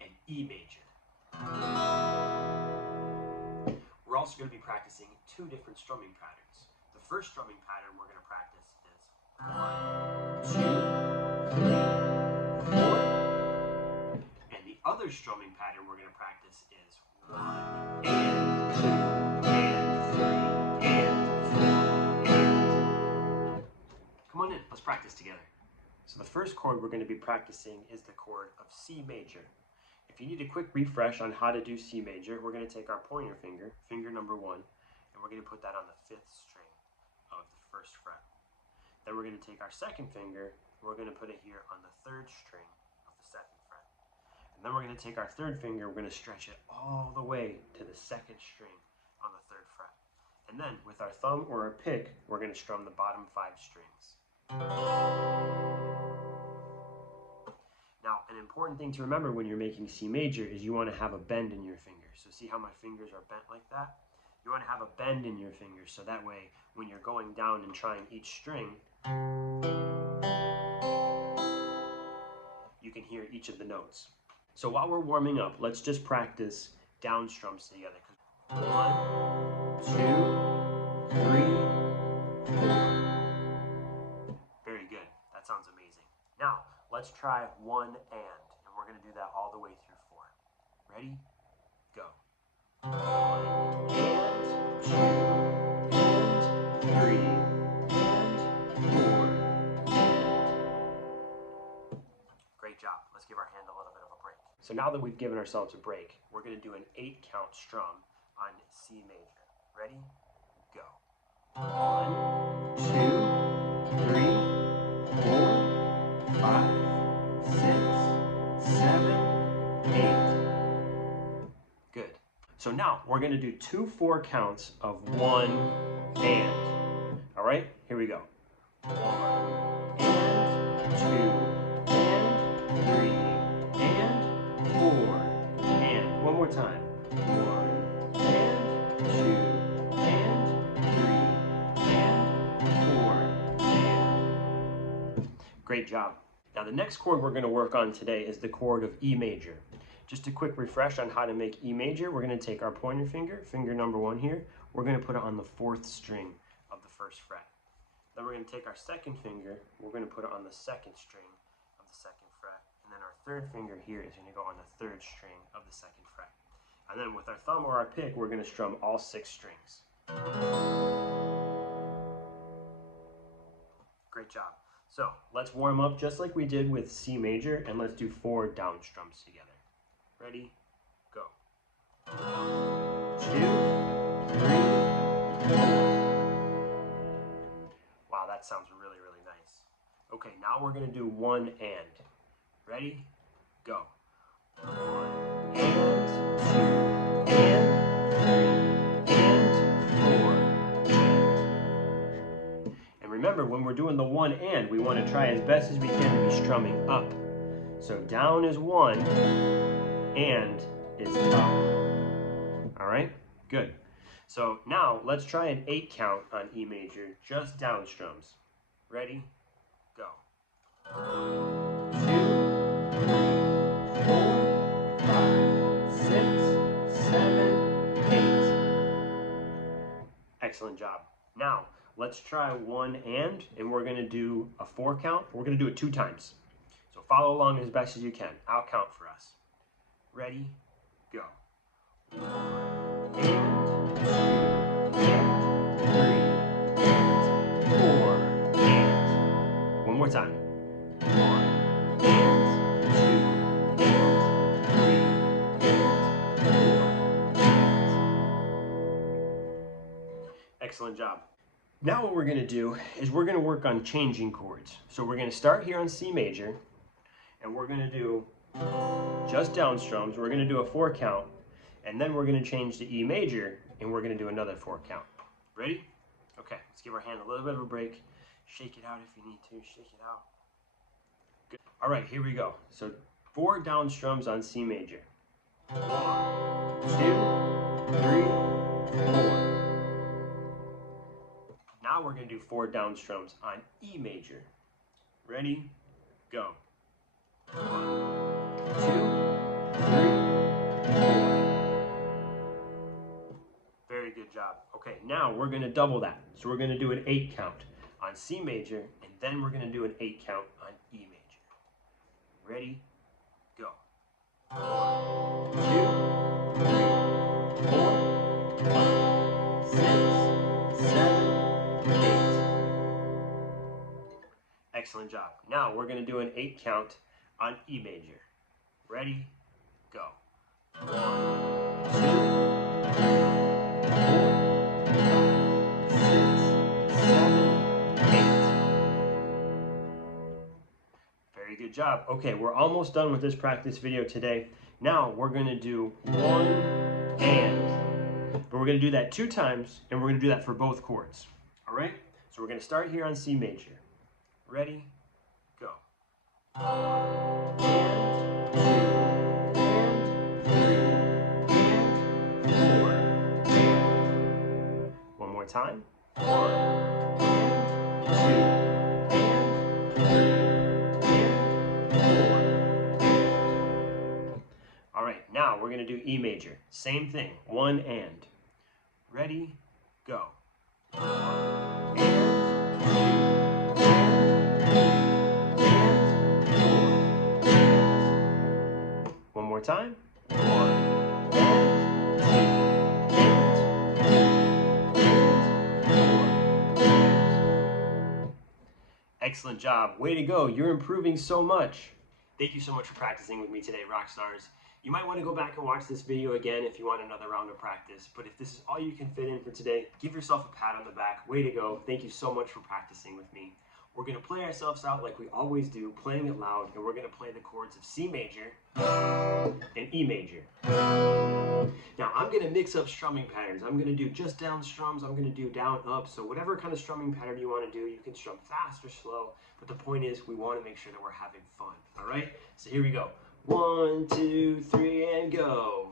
and E major. We're also going to be practicing two different strumming patterns. The first strumming pattern we're going to practice is 1, 2, 3, 4. And the other strumming pattern we're going to practice is 1 and 2 and 3 and 4 and. Come on in, let's practice together. So the first chord we're going to be practicing is the chord of C major. If you need a quick refresh on how to do C major, we're going to take our pointer finger, finger number 1, and we're going to put that on the 5th string of the 1st fret. Then we're going to take our second finger, and we're going to put it here on the 3rd string of the 2nd fret. And then we're going to take our 3rd finger, we're going to stretch it all the way to the 2nd string on the 3rd fret. And then with our thumb or our pick, we're going to strum the bottom 5 strings. Now, an important thing to remember when you're making C major is you want to have a bend in your fingers. So see how my fingers are bent like that? You want to have a bend in your fingers so that way when you're going down and trying each string, you can hear each of the notes. So while we're warming up, let's just practice down strums together. 1, 2, 3, 4. Very good. That sounds amazing. Now, let's try 1 and we're going to do that all the way through 4. Ready? Go. 1 and 2 and 3 and 4 and. Great job. Let's give our hand a little bit of a break. So now that we've given ourselves a break, we're going to do an 8-count strum on C major. Ready? Go. 1, 2, 3, 4, 5, 6, 7, 8. Good. So now we're going to do 2 4 counts of 1 and. All right, here we go. 1 and 2 and 3 and 4 and. One more time. 1 and 2 and 3 and 4 and. Great job. Now the next chord we're going to work on today is the chord of E major. Just a quick refresh on how to make E major. We're going to take our pointer finger, finger number 1 here. We're going to put it on the 4th string of the 1st fret. Then we're going to take our second finger. We're going to put it on the 2nd string of the 2nd fret. And then our 3rd finger here is going to go on the 3rd string of the 2nd fret. And then with our thumb or our pick, we're going to strum all 6 strings. Great job. So let's warm up just like we did with C major, and let's do 4 down strums together. Ready? Go. 1, 2, 3, 4. Wow, that sounds really, really nice. Okay, now we're going to do 1 and. Ready? Go. 1 and 2 and 3 and 4 and. And remember, when we're doing the 1 and, we want to try as best as we can to be strumming up. So down is 1 and is up. All right, good. So now let's try an 8 count on E major, just down strums. Ready? Go. 1, 2, 3, 4, 5, 6, 7, 8. Excellent job. Now let's try 1 and we're going to do a 4 count. We're going to do it 2 times. So follow along as best as you can. I'll count for us. Ready? Go. 1 and 2 and 3 and 4 and. One more time. 1 and 2 and 3 and 4 and. Excellent job. Now what we're going to do is we're going to work on changing chords. So we're going to start here on C major, and we're going to do just down strums. We're going to do a 4 count, and then we're going to change to E major, and we're going to do another 4 count. Ready? Okay, let's give our hand a little bit of a break. Shake it out if you need to. Shake it out. Good. All right, here we go. So 4 down strums on C major. 1, 2, 3, 4. Now we're going to do 4 down strums on E major. Ready? Go. 1, 2, 3, 4. Very good job. Okay, now we're going to double that. So we're going to do an 8 count on C major, and then we're going to do an 8 count on E major. Ready? Go. 1, 2, 3, 4, 5, 6, 7, 8. Excellent job. Now we're going to do an 8 count on E major. Ready? Go. 1, 2, 3, 4, 5, 6, 7, 8. Very good job. Okay, we're almost done with this practice video today. Now we're going to do 1 and. But we're going to do that 2 times, and we're going to do that for both chords. All right? So we're going to start here on C major. Ready? Go. 1 and 2 and 3 and 4 and. One more time. 1 and 2 and 3 and 4 and. All right, now we're going to do E major. Same thing. 1 and. Ready? Go. 1 and 2 and 3 and 4 and. One more time. 1 and 2 and 3 and 4 and. Excellent job. Way to go. You're improving so much. Thank you so much for practicing with me today, rock stars. You might want to go back and watch this video again if you want another round of practice, but if this is all you can fit in for today, give yourself a pat on the back. Way to go. Thank you so much for practicing with me. We're going to play ourselves out like we always do, playing it loud, and we're going to play the chords of C major and E major. Now, I'm going to mix up strumming patterns. I'm going to do just down strums. I'm going to do down up. So whatever kind of strumming pattern you want to do, you can strum fast or slow. But the point is, we want to make sure that we're having fun. All right? So here we go. 1, 2, 3, and go.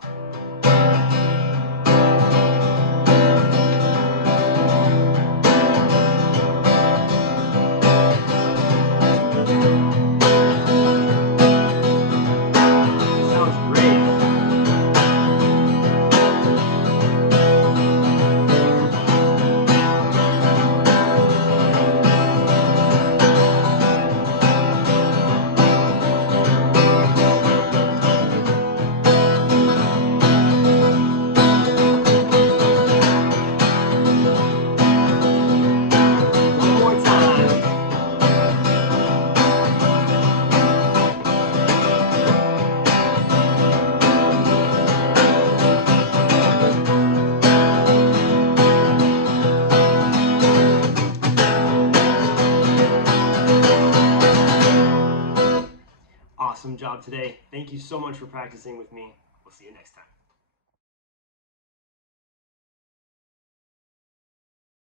Awesome job today. Thank you so much for practicing with me. We'll see you next time.